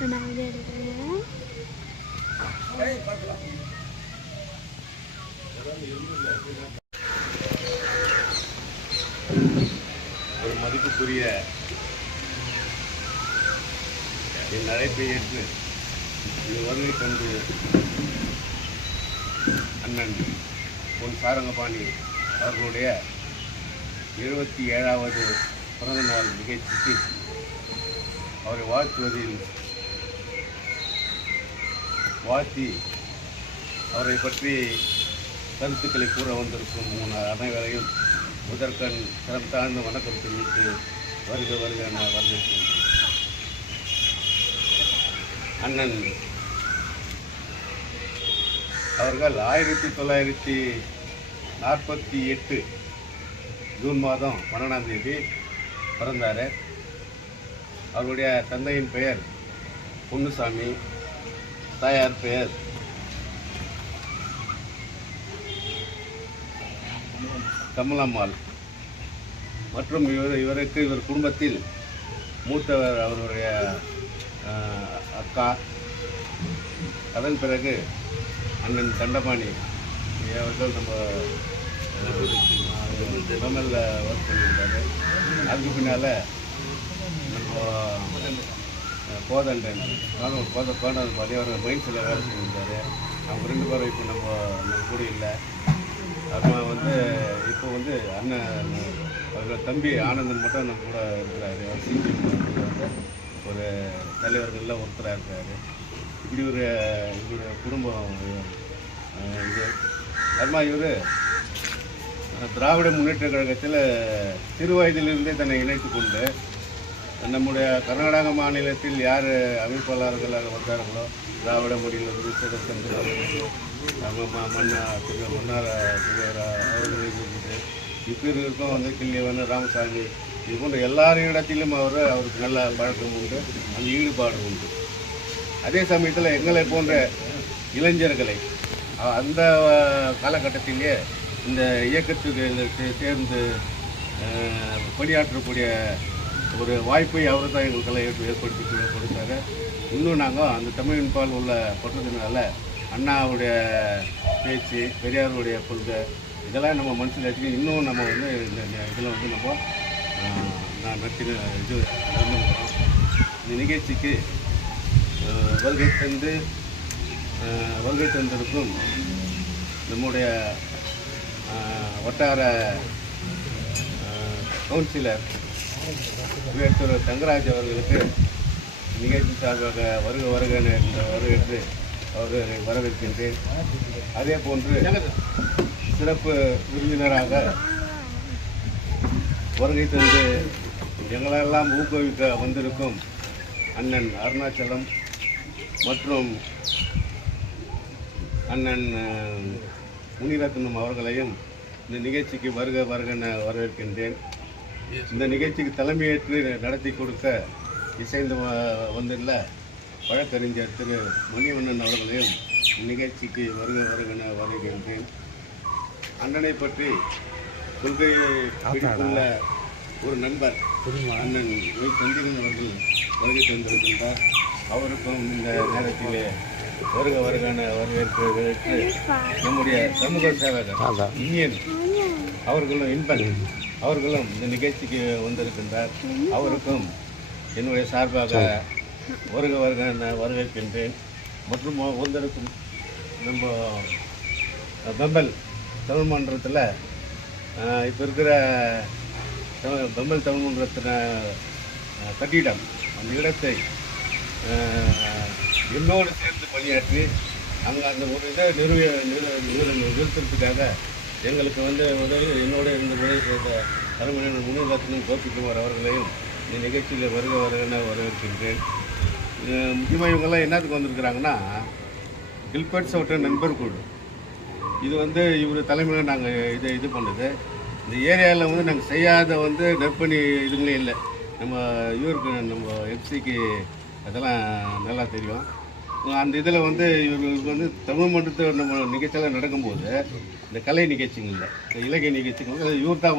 Photo நான் வந்து எடுக்கிறேன். ஒரு மதிப்புக்குரிய என் அழைப்பை ஏற்று இந்த வருகை தந்து அண்ணன் பொன் சாரங்கபாணி அவர்களுடைய 77வது பிறந்த நாள் நிகழ்ச்சிக்கு அவரை வாழ்த்தி அவரை பற்றி கருத்துக்களை கூற வந்திருக்கும் அனைவரையும் முதற்கண் தரம் தாழ்ந்த வணக்கம் தெரிவித்து வருக வருக என வரவேற்கின்றேன். அண்ணன் அவர்கள் 1948 ஜூன் மாதம் 12ஆம் தேதி பிறந்தார். அவருடைய தந்தையின் பெயர் பொன்னுசாமி, தாயார் பெயர் கமலம்மாள். மற்றும் இவர் குடும்பத்தில் மூத்தவர் அவருடைய அக்கா. அதன் பிறகு அண்ணன் தண்டபாணி அவர்கள் நம்ம தமிழில் ஒர்க் பண்ணியிருந்தார். அதுக்கு பின்னால் நம்ம கோதண்டன் பாடி அவர் மைன்ஸில் வேலை செஞ்சிருந்தார். அவங்க 2 பேரும் இப்போ நம்ம கூட இல்லை. அப்புறம் வந்து இப்போ வந்து அண்ணன் அவர்கள் தம்பி ஆனந்தன் மட்டும் நம்ம கூட இருக்கிறாரு. அவர் சிபி ஒரு தலைவர்கள்லாம் ஒருத்தராக இருக்கார். இப்படி இவருடைய குடும்பம் இது. அதுமா இவர் திராவிட முன்னேற்ற கழகத்தில் சிறு வயதிலிருந்தே தன்னை இணைத்து கொண்டு நம்முடைய கர்நாடக மாநிலத்தில் யார் அமைப்பாளர்களாக வந்தார்களோ திராவிட மொழியிலிருந்து சிறசந்திரன் மன்னார் திருவரா அவர்கள் இப்போ இருக்கும் வந்து கிள்ளியவன் ராமசாமி இது போன்ற எல்லாரிடத்திலும் அவருக்கு நல்ல பழக்கம் உண்டு, அந்த ஈடுபாடு உண்டு. அதே சமயத்தில் எங்களை போன்ற இளைஞர்களை அந்த காலகட்டத்திலேயே இந்த இயக்கத்துக்கு சேர்ந்து பணியாற்றக்கூடிய ஒரு வாய்ப்பை அவர் தான் எங்களுக்கெல்லாம் ஏற்படுத்தி கொடுத்தாரு. இன்னும் நாங்கள் அந்த தமிழின்பால் உள்ள பற்றத்தினால அண்ணாவுடைய பேச்சு, பெரியாருடைய கொள்கை இதெல்லாம் நம்ம மனசில் வச்சுக்கி இன்னும் நம்ம வந்து இதில் வந்து நம்ம நான் நடத்தின இது நடந்துருக்கிறோம். இந்த நிகழ்ச்சிக்கு வருகை தந்திருக்கும் நம்முடைய வட்டார கவுன்சிலர் திரு தங்கராஜ் அவர்களுக்கு நிகழ்ச்சி சார்பாக வருக என்ற வரவேற்று அவர்களை வரவேற்கின்றேன். அதே போன்று சிறப்பு விருந்தினராக வருகை தந்து எங்களெல்லாம் ஊக்குவிக்க வந்திருக்கும் அண்ணன் அருணாச்சலம் மற்றும் அண்ணன் முனிரத்னம் அவர்களையும் இந்த நிகழ்ச்சிக்கு வருகென வரவேற்கின்றேன். இந்த நிகழ்ச்சிக்கு தலைமையேற்று நடத்தி கொடுக்க இசைந்து வந்துள்ள வழக்கறிஞர் திரு மணிவண்ணன் அவர்களையும் நிகழ்ச்சிக்கு வருகென வரவேற்கின்றேன். அண்ணனை பற்றி கொள்கையை பிடித்துள்ள ஒரு நண்பர் அண்ணன் சந்திரன் அவர்கள் வருகை தந்திருக்கின்றார். அவருக்கும் இந்த நேரத்திலே வருகென வரவேற்று நம்முடைய சமூக சேவகர் இனியன் அவர்களும் இன்பன் அவர்களும் இந்த நிகழ்ச்சிக்கு வந்திருக்கின்றார். அவருக்கும் என்னுடைய சார்பாக வருகென வரவேற்கின்றேன். மற்றும் வந்திருக்கும் நம்ம பெம்பல் தமிழ் மன்றத்தில் இப்போ இருக்கிற பெம்பல் தமிழ் மன்றத்தின கட்டிடம் அந்த இடத்தை என்னோடு சேர்ந்து பணியாற்றி அங்கே அந்த ஒரு இதை நிறுத்துறதுக்காக எங்களுக்கு வந்து என்னோட இருந்து உதவி செய்த தலைமையினர் முனிரத்னம் கோபிக்குமார் அவர்களையும் இந்த நிகழ்ச்சியில் வருகென வரவேற்கின்றேன். முக்கியமாக இவங்கெல்லாம் என்னத்துக்கு வந்திருக்கிறாங்கன்னா கில்பர்ட்ஸ் ஹோட்டல் நண்பர் குழு. இது வந்து இவர் தலைமையில் நாங்கள் இது பண்ணுது. இந்த ஏரியாவில் வந்து நாங்கள் செய்யாத நற்பணி இதுங்களே இல்லை. நம்ம இவருக்கு நம்ம எஃப்சிக்கு அதெல்லாம் நல்லா தெரியும். அந்த இதில் இவர்களுக்கு தமிழ் மன்றத்தை நம்ம நிகழ்ச்சியெல்லாம் நடக்கும்போது இந்த கலை நிகழ்ச்சிகளில் இலக்கிய நிகழ்ச்சிகள் இவர் தான்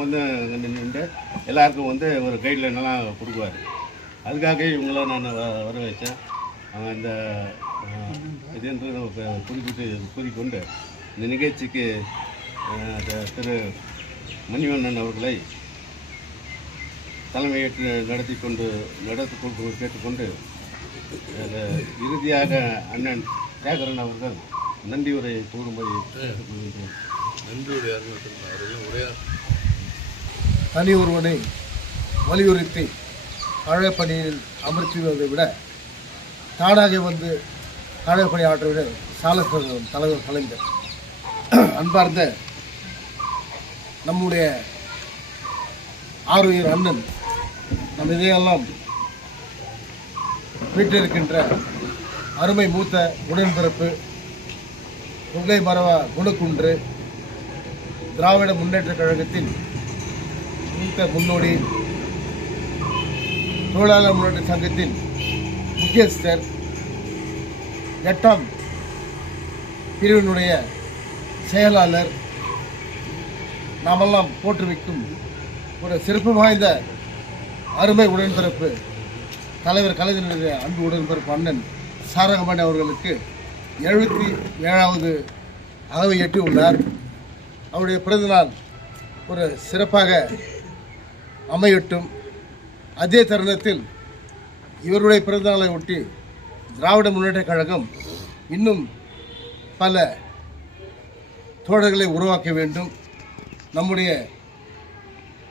நின்று எல்லாருக்கும் ஒரு கைட்லைனெல்லாம் கொடுக்குவார். அதுக்காக இவங்களாம் நான் வர வச்சேன். இந்த இது என்று நம்ம கூறிக்கொண்டு இந்த நிகழ்ச்சிக்கு திரு மணிவண்ணன் அவர்களை தலைமையேற்று நடத்தி கேட்டுக்கொண்டு இறுதியாக அண்ணன் சேகரன் அவர்கள் நன்றி உரையை கூறும்படி கேட்டுக்கொள்கின்றோம். நன்றி உரையாக தனி ஒருவனை வலியுறுத்தி கழகப் பணியில் அமர்த்துவதை விட தானாக வந்து கழகப் பணி ஆற்றுவிட சால தலைவர் கலைஞர். அன்பார்ந்த நம்முடைய ஆருயிர் அண்ணன் நம் இதையெல்லாம் வீட்டிருக்கின்ற அருமை மூத்த உடன்பிறப்பு கொங்கை மரவா குணக்குன்று திராவிட முன்னேற்றக் கழகத்தின் மூத்த முன்னோடி, தொழிலாளர் முன்னேற்ற சங்கத்தின் முக்கியஸ்தர், 8ஆம் பிரிவினுடைய செயலாளர், நாமெல்லாம் போற்றுவிக்கும் ஒரு சிறப்பு வாய்ந்த அருமை உடன்பிறப்பு தலைவர் கலைஞருடைய அன்பு உடன்பிறப்பு அண்ணன் சாரகமணி அவர்களுக்கு 77வது அகவை எட்டியுள்ளார். அவருடைய பிறந்தநாள் ஒரு சிறப்பாக அமையட்டும். அதே தருணத்தில் இவருடைய பிறந்தநாளை ஒட்டி திராவிட முன்னேற்றக் கழகம் இன்னும் பல தோழர்களை உருவாக்க வேண்டும். நம்முடைய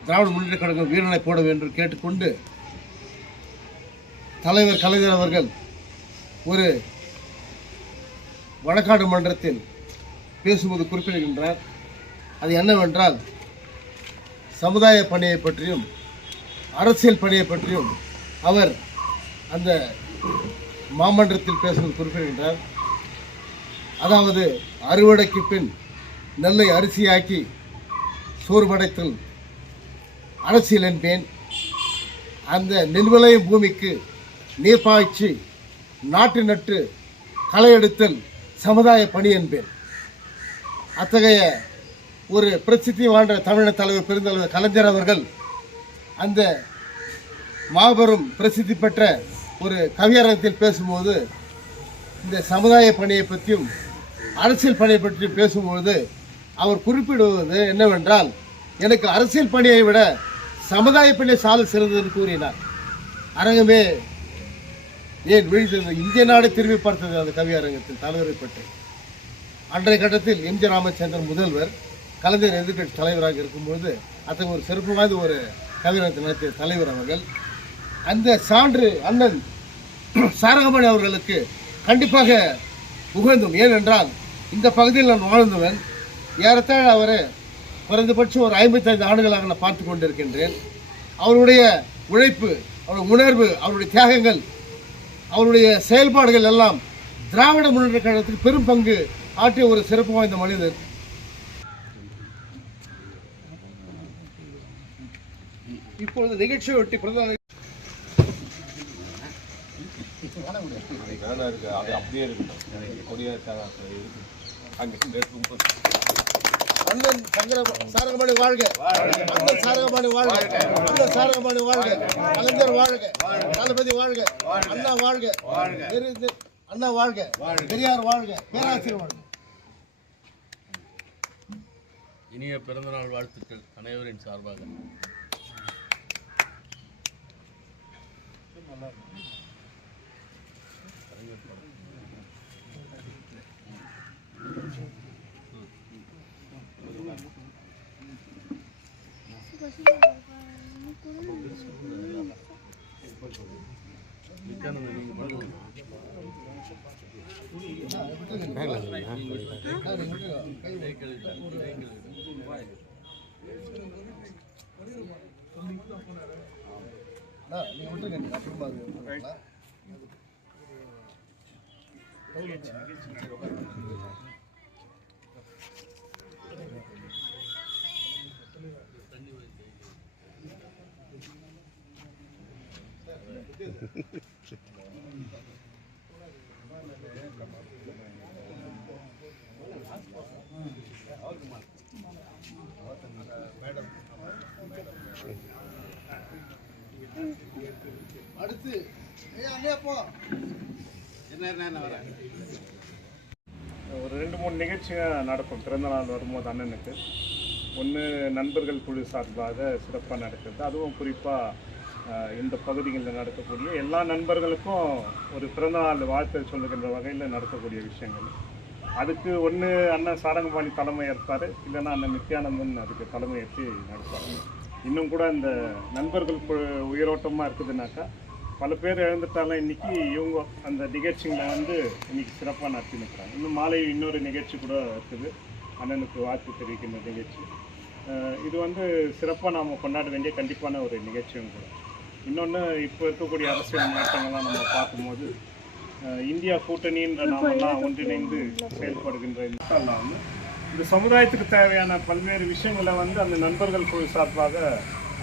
திராவிட முன்னேற்றக் கழகம் வீரனை போட வேண்டும் கேட்டுக்கொண்டு தலைவர் கலைஞர் அவர்கள் ஒரு வழக்காடு மன்றத்தில் பேசும்போது குறிப்பிடுகின்றார். அது என்னவென்றால், சமுதாய பணியை பற்றியும் அரசியல் பணியை பற்றியும் அவர் அந்த மாமன்றத்தில் பேசுவது குறிப்பிடுகின்றார். அதாவது, அறுவடைக்கு பின் நெல்லை அரிசியாக்கி சோறு படைத்தல் அரசியல் என்பேன். அந்த நெல்விளையும் பூமிக்கு நீர் பாய்ச்சி நாட்டு நட்டு களை எடுத்தல் சமுதாய பணி என்பேன். அத்தகைய ஒரு பிரசித்தி வாழ்ந்த தமிழக தலைவர் பெருந்தலைவர் கலைஞர் அவர்கள் அந்த மாபெரும் பிரசித்தி பெற்ற ஒரு கவியரங்கத்தில் பேசும்போது இந்த சமுதாய பணியை பற்றியும் அரசியல் பணியை பற்றியும் பேசும்போது அவர் குறிப்பிடுவது என்னவென்றால், எனக்கு அரசியல் பணியை விட சமுதாய பணியை சால சிறந்தது கூறினார். அரங்கமே ஏன் விழித்தது, இந்திய நாடு திரும்பி பார்த்தது அந்த கவியரங்கத்தில் தலைவரை பற்றி. அன்றைய கட்டத்தில் எம்.ஜி. ராமச்சந்திரன் முதல்வர், கலைஞர் எதிர்க்கட்சி தலைவராக இருக்கும்போது அத்தகைய ஒரு சிறப்பு வாய்ந்த ஒரு கவியரங்கத்தை நடத்திய தலைவர் அவர்கள். அந்த சான்று அண்ணன் சாரகமணி அவர்களுக்கு கண்டிப்பாக உகந்தும். ஏனென்றால் இந்த பகுதியில் நான் வாழ்ந்தவன். ஏறத்தாழ அவரை குறைந்தபட்சம் ஒரு 55 ஆண்டுகளாக நான் பார்த்து கொண்டிருக்கின்றேன். அவருடைய உழைப்பு, அவருடைய உணர்வு, அவருடைய தியாகங்கள், அவருடைய செயல்பாடுகள் எல்லாம் திராவிட முன்னேற்றக் கழகத்துக்கு பெரும் பங்கு ஆற்றிய ஒரு சிறப்பு வாய்ந்த மனிதர். இப்பொழுது நிகழ்ச்சியை ஒட்டி பிரதான அண்ணன் சாரகமணி வாழ்க, அண்ணன் சாரகமணி வாழ்க, அண்ணன் சாரகமணி வாழ்க, கலைஞர் வாழ்க, தளபதி வாழ்க, அண்ணா வாழ்க, அண்ணா வாழ்க, பெரியார் வாழ்க, பேராசிரியர் வாழ்க. இனிய பிறந்தநாள் வாழ்த்துக்கள் அனைவரின் சார்பாக. அடுத்து பேசினேன் வரேன். ஒரு 2-3 நிகழ்ச்சிகள் நடக்கும் பிறந்தநாள் வரும்போது அண்ணனுக்கு. ஒன்று நண்பர்கள் குழு சார்பாக சிறப்பாக நடக்குது. அதுவும் குறிப்பாக இந்த பகுதிகளில் நடக்கக்கூடிய எல்லா நண்பர்களுக்கும் ஒரு பிறந்தநாள் வாழ்த்து சொல்லுகின்ற வகையில் நடக்கக்கூடிய விஷயங்கள். அதுக்கு ஒன்று அண்ணன் சாரங்கபாணி தலைமை ஏற்பார், இல்லைன்னா அண்ணன் நித்யானந்தன் அதுக்கு தலைமை ஏற்றி நடப்பார். இன்னும் கூட இந்த நண்பர்கள் குழு உயிரோட்டமாக இருக்குதுனாக்கா பல பேர் இழந்துட்டாலும் இன்றைக்கி இவங்க அந்த நிகழ்ச்சிகளை இன்றைக்கி சிறப்பாக நடத்தி நிற்கிறாங்க. இன்னும் மாலை இன்னொரு நிகழ்ச்சி கூட இருக்குது, அண்ணனுக்கு வாழ்த்து தெரிவிக்கின்ற நிகழ்ச்சி. இது சிறப்பாக நாம் கொண்டாட வேண்டிய கண்டிப்பான ஒரு நிகழ்ச்சியும் கூட. இன்னொன்று, இப்போ இருக்கக்கூடிய அரசியல் மாற்றங்கள்லாம் நம்ம பார்க்கும்போது இந்தியா கூட்டணின்ற நாமெல்லாம் ஒன்றிணைந்து செயல்படுகின்ற இந்த சமுதாயத்துக்கு தேவையான பல்வேறு விஷயங்களை அந்த நண்பர்கள் குழு சார்பாக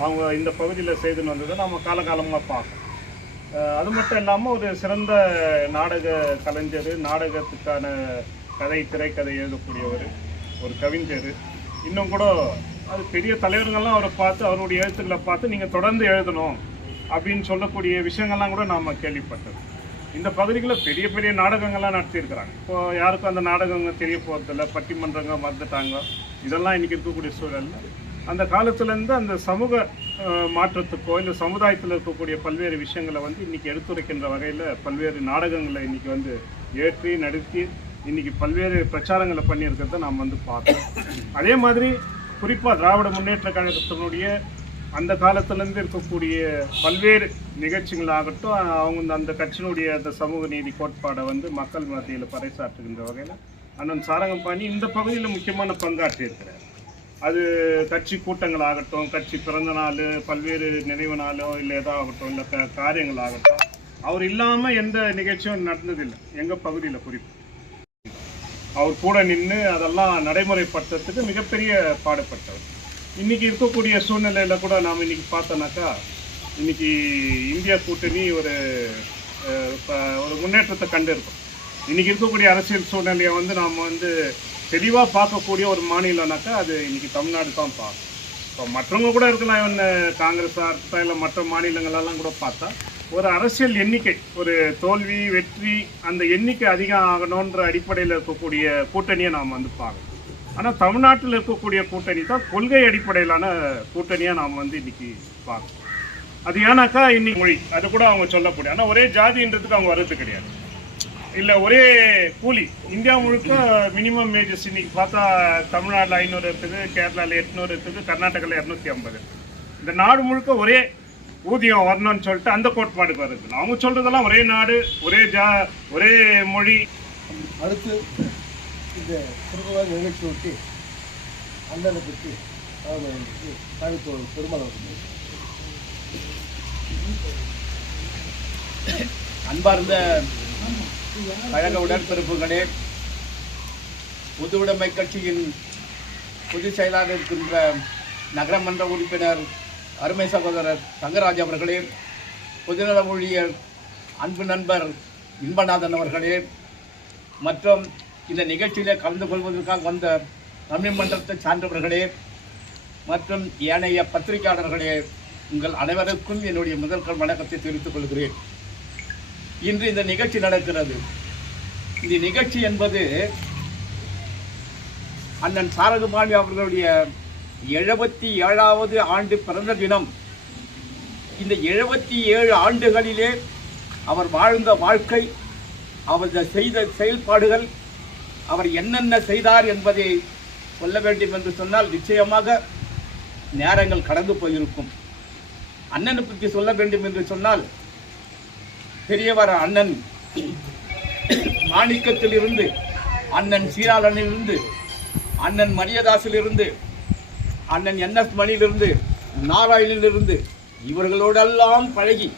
அவங்க இந்த பகுதியில் செய்துன்னு வந்ததை நம்ம காலகாலமாக பார்க்கணும். அது மட்டும் இல்லாமல் ஒரு சிறந்த நாடக கலைஞர், நாடகத்துக்கான திரைக்கதை எழுதக்கூடியவர், ஒரு கவிஞர். இன்னும் கூட அது பெரிய தலைவர்கள்லாம் அவரை பார்த்து அவருடைய எழுத்துக்களை பார்த்து நீங்கள் தொடர்ந்து எழுதணும் அப்படின்னு சொல்லக்கூடிய விஷயங்கள்லாம் கூட நாம் கேள்விப்பட்டது. இந்த பகுதிகளில் பெரிய பெரிய நாடகங்கள்லாம் நடத்தியிருக்கிறாங்க. இப்போது யாருக்கும் அந்த நாடகங்கள் தெரிய போகிறதில்ல, பட்டிமன்றங்க மறந்துட்டாங்க. இதெல்லாம் இன்றைக்கி இருக்கக்கூடிய சூழலில் அந்த காலத்துலேருந்து அந்த சமூக மாற்றத்துக்கோ இந்த சமுதாயத்தில் இருக்கக்கூடிய பல்வேறு விஷயங்களை இன்றைக்கி எடுத்துரைக்கின்ற வகையில் பல்வேறு நாடகங்களை இன்றைக்கி ஏற்றி நடத்தி இன்றைக்கி பல்வேறு பிரச்சாரங்களை பண்ணியிருக்கிறத நாம் பார்க்கணும். அதே மாதிரி குறிப்பாக திராவிட முன்னேற்ற கழகத்தினுடைய அந்த காலத்திலேருந்து இருக்கக்கூடிய பல்வேறு நிகழ்ச்சிகளாகட்டும், அவங்க அந்த கட்சியினுடைய அந்த சமூக நீதி கோட்பாடை மக்கள் மத்தியில் பறைசாற்றுகின்ற வகையில் அண்ணன் சாரங்கபாணி இந்த பகுதியில் முக்கியமான பங்காற்றியிருக்கிறார். அது கட்சி கூட்டங்களாகட்டும், கட்சி பிறந்த நாள், பல்வேறு நினைவு நாளோ இல்லை ஏதாகட்டும், இல்லை காரியங்களாகட்டும், அவர் இல்லாமல் எந்த நிகழ்ச்சியும் நடந்ததில்லை எங்கள் பகுதியில். குறிப்பு அவர் கூட நின்று அதெல்லாம் நடைமுறைப்படுத்துறதுக்கு மிகப்பெரிய பாடுபட்டவர். இன்றைக்கி இருக்கக்கூடிய சூழ்நிலையில் கூட நாம் இன்றைக்கி பார்த்தோன்னாக்கா இன்றைக்கி இந்தியா கூட்டணி ஒரு முன்னேற்றத்தை கண்டு இருக்கோம். இன்றைக்கி இருக்கக்கூடிய அரசியல் சூழ்நிலையை நாம் தெளிவாக பார்க்கக்கூடிய ஒரு மாநிலம்னாக்கா அது இன்றைக்கி தமிழ்நாடு தான் பார்க்கும். இப்போ மற்றவங்க கூட இருக்கலாம், இவன் காங்கிரஸாக இருக்கட்டும் இல்லை மற்ற மாநிலங்களெல்லாம் கூட பார்த்தா ஒரு அரசியல் எண்ணிக்கை, ஒரு தோல்வி வெற்றி அந்த எண்ணிக்கை அதிகம் ஆகணுன்ற அடிப்படையில் இருக்கக்கூடிய கூட்டணியை நாம் பார்க்கணும். ஆனால் தமிழ்நாட்டில் இருக்கக்கூடிய கூட்டணி தான் கொள்கை அடிப்படையிலான கூட்டணியாக நாம் இன்றைக்கி பார்க்கணும். அது ஏன்னாக்கா இன்னைக்கு மொழி அது கூட அவங்க சொல்லக்கூடிய, ஆனால் ஒரே ஜாதின்றதுக்கு அவங்க வர்றது கிடையாது, இல்லை ஒரே கூலி. இந்தியா முழுக்க மினிமம் வேஜஸ் இன்னைக்கு பார்த்தா தமிழ்நாட்டில் 500 இருக்குது, கேரளாவில் 800 இருக்குது, கர்நாடகாவில் 250. இந்த நாடு முழுக்க ஒரே ஊதியம் வரணும்னு சொல்லிட்டு அந்த கோட்பாடுக்கு வருது. அவங்க சொல்றதெல்லாம் ஒரே நாடு, ஒரே மொழி. அடுத்து இந்த சிறப்பான நிகழ்ச்சி ஒட்டி அண்ணனை பற்றி பெருமாள் அன்பார்ந்த கழக உடன்பிறப்புகளே, பொதுவுடைமை கட்சியின் பொதுச் செயலாளர் இருக்கின்ற நகரமன்ற உறுப்பினர் அருமை சகோதரர் தங்கராஜ் அவர்களே, பொதுநல ஊழியர் அன்பு நண்பர் இன்பநாதன் அவர்களே, மற்றும் இந்த நிகழ்ச்சியிலே கலந்து கொள்வதற்காக வந்த தமிழ் மன்றத்தை சார்ந்தவர்களே மற்றும் ஏனைய பத்திரிகையாளர்களே, உங்கள் அனைவருக்கும் என்னுடைய முதல்கள் வணக்கத்தை தெரிவித்துக் கொள்கிறேன். இன்று இந்த நிகழ்ச்சி நடக்கிறது. இந்த நிகழ்ச்சி என்பது அண்ணன் சாரங்கபாணி அவர்களுடைய 77வது ஆண்டு பிறந்த தினம். இந்த 77 ஆண்டுகளிலே அவர் வாழ்ந்த வாழ்க்கை, அவர் செய்த செயல்பாடுகள், அவர் என்னென்ன செய்தார் என்பதை சொல்ல வேண்டும் என்று சொன்னால் நிச்சயமாக நேரங்கள் கடந்து போயிருக்கும். அண்ணனை பற்றி சொல்ல வேண்டும் என்று சொன்னால், பெரியவர் அண்ணன் மாணிக்கத்திலிருந்து, அண்ணன் சீராளனிலிருந்து, அண்ணன் மரியதாசிலிருந்து, அண்ணன் NS மணியிலிருந்து, நாராயணிலிருந்து இவர்களோடெல்லாம் பழகி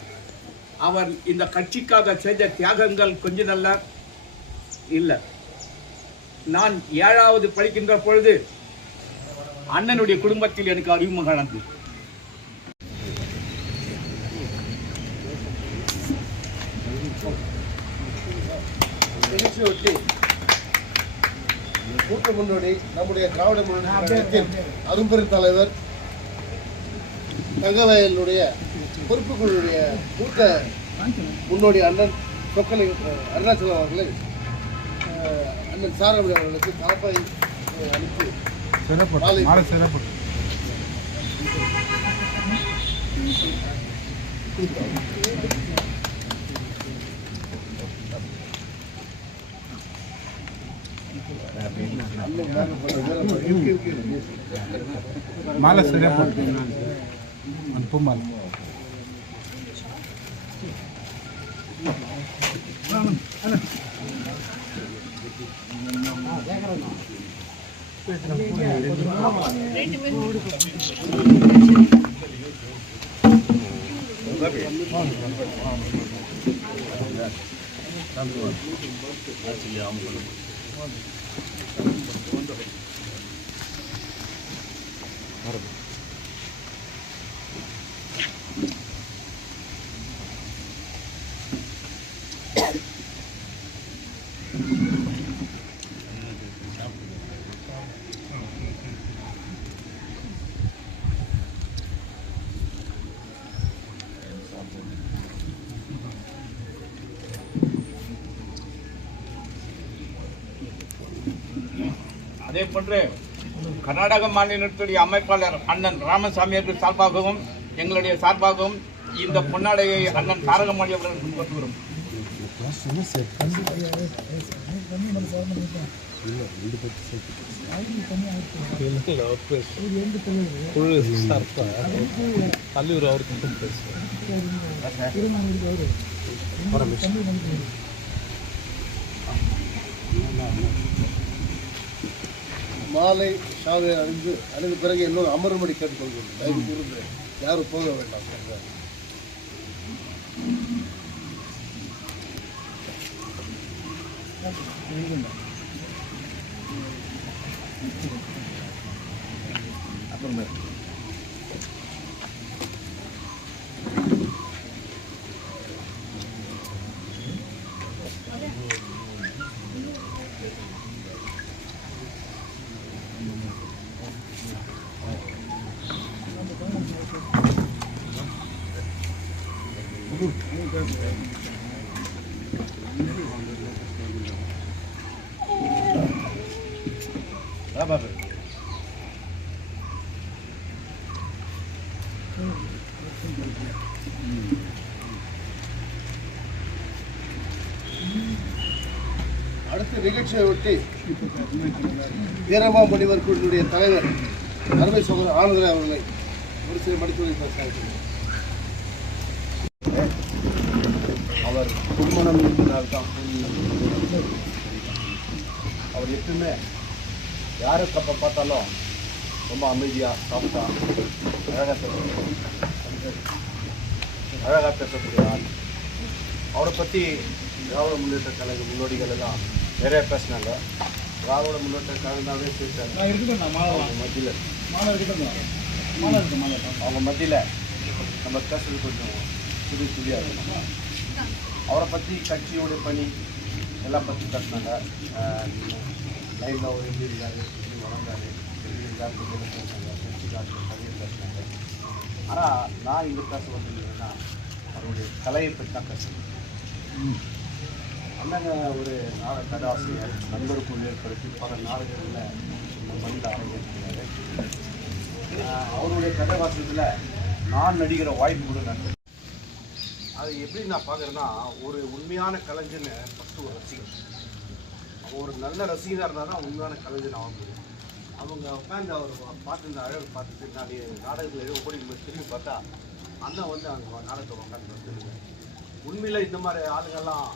அவர் இந்த கட்சிக்காக செய்த தியாகங்கள் கொஞ்சம் நல்ல இல்லை. நான் 7வது படிக்கின்ற பொழுது அண்ணனுடைய குடும்பத்தில் எனக்கு அறிமுகம் நடந்தது. நிகழ்ச்சியொட்டி கூட்ட முன்னோடி நம்முடைய திராவிட முன்னேற்றத்தின் அரும்பெரும் தலைவர் தங்கவயலுடைய பொறுப்புகளுடைய மூத்த முன்னோடி அண்ணன் சொக்கலிங் அருணாச்சலம் அவர்களை அண்ணன் சாரபடி அவர்களுக்கு காப்பாய் அனுப்பி மாலை சிறப்பு மாலை சரியா போட்டு அனுப்பும் மாலை அதே போன்று கர்நாடக மாநிலத்துடைய அமைப்பாளர் அண்ணன் ராமசாமி அவர்கள் சார்பாகவும் எங்களுடைய சார்பாகவும் இந்த பொன்னாடையை அண்ணன் தாரகமணி அவர்கள் பின்பற்றுகிறோம். மாலை ஷாவை அணிந்த பிறகு எல்லோரும் அமரும்படி கேட்டுக்கொள்கிறோம். தயவு கூர்ந்து யாரும் போக வேண்டாம். அப்புறமே அடுத்த நிகழ்ச்சியை ஒட்டி வீரமா முனிவர் குழுவினுடைய தலைவர் அருமை சகோதரர் ஆனந்தராய் அவர்களை ஒரு சில மணித்துறை பேசுகிறார்கள். அவர் திருமணம் தான் அவர் எப்பவுமே யாருக்கு அப்போ பார்த்தாலும் ரொம்ப அமைதியாக சாஃப்டாக அழகாக பேசக்கூடிய ஆள். அவரை பற்றி திராவிட முன்னேற்ற கழக முன்னோடிகள் எல்லாம் நிறைய பேசினாங்க. திராவிட முன்னேற்ற கழகமே பேசுகிறாங்க. அவங்க மத்தியில் நம்ம பேசுறது கொஞ்சம் துடியாக இருக்கும். அவரை பற்றி கட்சியோடைய பணி எல்லாம் பற்றி பேசினாங்க. லைனில் அவர் எப்படி இருக்காரு, எப்படி வளர்ந்தாரு, எப்படி இருக்காரு பேசினாங்க. கட்சி காட்டு பணியை பேசினாங்க. ஆனால் நான் இங்கே பேச வந்திருந்தேன்னா அவருடைய கலையை பற்றி தான் பேசுகிறேன். அண்ணங்க ஒரு நாடக கதாசிரியர், நண்பருக்குள் ஏற்படுத்தி பல நாடகங்களில் இந்த மண்ணில் அரங்கேற்றினார். அவருடைய கதை வாசகத்தில் நான் நடிக்கிற வாய்ப்பு கூட நண்பர். அது எப்படி நான் பார்க்குறேன்னா, ஒரு உண்மையான கலைஞன்னு ஃபஸ்ட்டு ஒரு ரசிகர். அவன் ஒரு நல்ல ரசிகராக இருந்தால் தான் உண்மையான கலைஞன் ஆக முடியும். அவங்க உட்காந்து அவர் பார்த்து இந்த அழகு பார்த்துட்டு நான் நாடகத்தில் ஏதோ ஓடி திரும்பி பார்த்தா அண்ணன் வந்து அங்கே நாடகத்தை உட்காந்து வந்துருங்க. உண்மையில் இந்த மாதிரி ஆளுங்கள்லாம்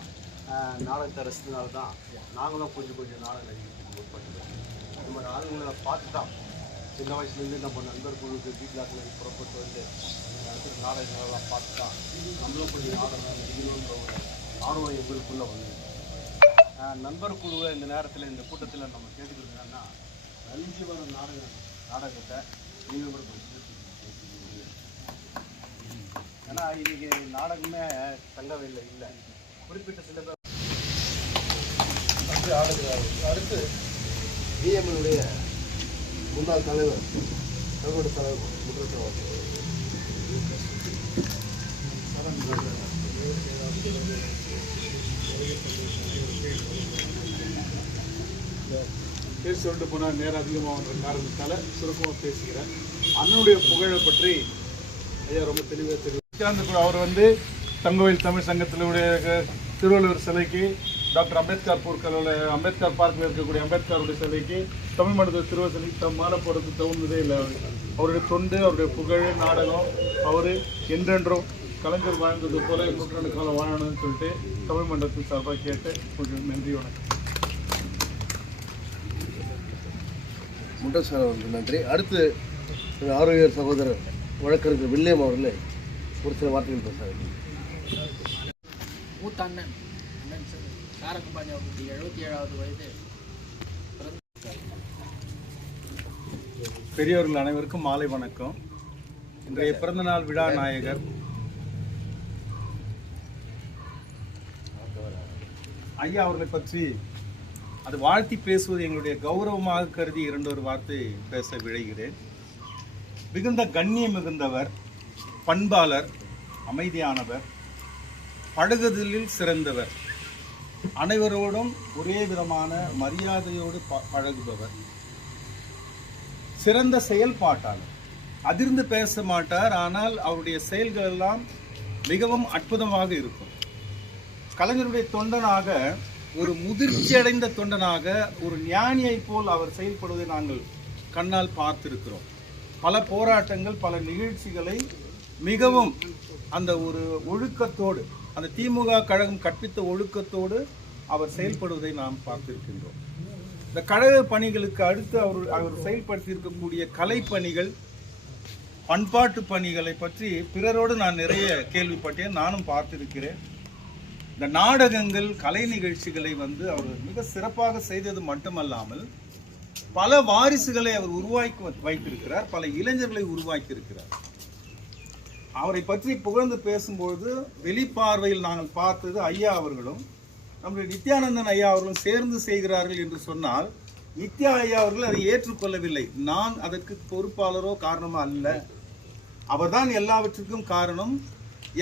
நாடகத்தை ரசித்தனால தான் நாங்களும் கொஞ்சம் நாடகம் நடிக்கிறதுக்கு முற்பட்டுருக்கோம். இந்த மாதிரி ஆளுங்களை பார்த்து தான் சின்ன வயசுலேருந்து நம்ம நண்பர் குழுக்கு வீட்டில் புறப்பட்டு வந்து நாடகங்களெல்லாம் பார்த்து தான் நம்மளும் கொஞ்சம் நாடகம் நடிக்கணுன்ற ஒரு ஆர்வம் எங்களுக்குள்ளே வந்து நண்பர் குழுவை இந்த நேரத்தில் இந்த கூட்டத்தில் நம்ம கேட்டுக்கிறது என்னன்னா, நலிஞ்சு வர நாடகத்தை நீங்கள் கூட கொஞ்சம் ஏன்னா இன்றைக்கி நாடகமே தங்கவில்லை இல்லை. குறிப்பிட்ட சில பேர் அடுத்து டிஎம்னுடைய முன்னாள் தலைவர் தமிழோட தலைவர் முன்னேற்ற பேர் சொல்லிட்டு போனால் நேரம் அதிகமாகிற காரணத்தால் சுருக்கமாக பேசுகிறேன். அண்ணனுடைய புகழை பற்றி ஐயா ரொம்ப தெளிவாக தெரியும். அவர் வந்து தங்கவேல் தமிழ் சங்கத்தினுடைய திருவள்ளுவர் சிலைக்கு, டாக்டர் அம்பேத்கர் போர்க்கலையில் அம்பேத்கர் பார்க்கில் இருக்கக்கூடிய அம்பேத்கருடைய சிலைக்கு, தமிழ் மண்டலத்தில் திருவள்ளுவர் சிலைக்கு மாலை போடுறது தோணுதே இல்லை. அவருடைய தொண்டு, அவருடைய புகழ், நாடகம், அவர் என்றென்றும் கலைஞர் வாழ்ந்தது போல நூற்றாண்டு காலம் வாழணும்னு சொல்லிட்டு தமிழ் மண்டலத்தின் சார்பாக கேட்டு கொஞ்சம் நன்றி, வணக்கம். முண்டல் சார் அவர்களுக்கு நன்றி. அடுத்து ஆரோக்கியர் சகோதரர் வழக்கறிஞர் வில்லியம் அவர்களே ஒரு சில வார்த்தைகள் பேசுகிறாங்க. மூத்த அண்ணன் சாரங்கபாணி அவர்களுடைய 77வது வயது பெரியவர்கள் அனைவருக்கும் மாலை வணக்கம். இன்றைய பிறந்தநாள் விழா நாயகர் ஐயா அவர்களை பற்றி அது வாழ்த்தி பேசுவது எங்களுடைய கௌரவமாக கருதி 2 வார்த்தை பேச விழைகிறேன். மிகுந்த கண்ணியம் மிகுந்தவர், பண்பாளர், அமைதியானவர், பழகுதலில் சிறந்தவர், அனைவரோடும் ஒரே விதமான மரியாதையோடு பழகுபவர், சிறந்த செயல்பாட்டாளர். அதிர்ந்து பேச மாட்டார், ஆனால் அவருடைய செயல்கள் எல்லாம் மிகவும் அற்புதமாக இருக்கும். கலைஞருடைய தொண்டனாக, ஒரு முதிர்ச்சி அடைந்த தொண்டனாக, ஒரு ஞானியை போல் அவர் செயல்படுவதை நாங்கள் கண்ணால் பார்த்திருக்கிறோம். பல போராட்டங்கள், பல நிகழ்ச்சிகளை மிகவும் அந்த ஒரு ஒழுக்கத்தோடு, அந்த திமுக கழகம் கற்பித்த ஒழுக்கத்தோடு அவர் செயல்படுவதை நாம் பார்த்திருக்கின்றோம். இந்த கழக பணிகளுக்கு அடுத்து அவர் செயல்படுத்தி இருக்கக்கூடிய கலைப்பணிகள், பண்பாட்டு பணிகளை பற்றி பிறரோடு நான் நிறைய கேள்விப்பட்டேன், நானும் பார்த்திருக்கிறேன். இந்த நாடகங்கள், கலை நிகழ்ச்சிகளை அவர் மிக சிறப்பாக செய்தது மட்டுமல்லாமல் பல வாரிசுகளை அவர் உருவாக்கி வைத்திருக்கிறார், பல இளைஞர்களை உருவாக்கி இருக்கிறார். அவரை பற்றி புகழ்ந்து பேசும்போது வெளிப்பார்வையில் நாங்கள் பார்த்தது ஐயா அவர்களும் நம்முடைய நித்யானந்தன் ஐயா அவர்களும் சேர்ந்து செய்கிறார்கள் என்று சொன்னால், நித்யா ஐயா அவர்கள் அதை ஏற்றுக்கொள்ளவில்லை. நான் அதற்கு பொறுப்பாளரோ காரணமோ அல்ல, அவர்தான் எல்லாவற்றுக்கும் காரணம்.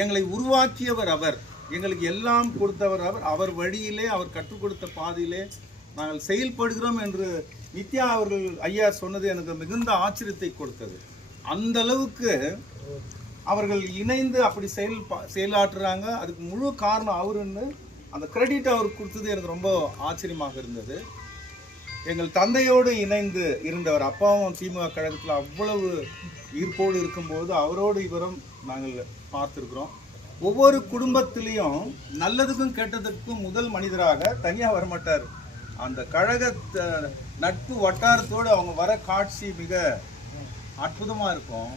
எங்களை உருவாக்கியவர் அவர், எங்களுக்கு எல்லாம் கொடுத்தவர் அவர். அவர் வழியிலே, அவர் கற்றுக் கொடுத்த பாதையிலே நாங்கள் செயல்படுகிறோம் என்று நித்யா அவர்கள் ஐயா சொன்னது எனக்கு மிகுந்த ஆச்சரியத்தை கொடுத்தது. அந்த அளவுக்கு அவர்கள் இணைந்து அப்படி செயலாற்றுறாங்க. அதுக்கு முழு காரணம் அவருன்னு அந்த கிரெடிட் அவருக்கு கொடுத்தது எனக்கு ரொம்ப ஆச்சரியமாக இருந்தது. எங்கள் தந்தையோடு இணைந்து இருந்தவர், அப்பாவும் திமுக கழகத்தில் அவ்வளவு ஈர்ப்போடு இருக்கும்போது அவரோடு இவரும் நாங்கள் பார்த்துருக்குறோம். ஒவ்வொரு குடும்பத்திலையும் நல்லதுக்கும் கெட்டதுக்கும் முதல் மனிதராக தனியாக வரமாட்டார். அந்த கழக நட்பு வட்டாரத்தோடு அவங்க வர காட்சி மிக அற்புதமாக இருக்கும்.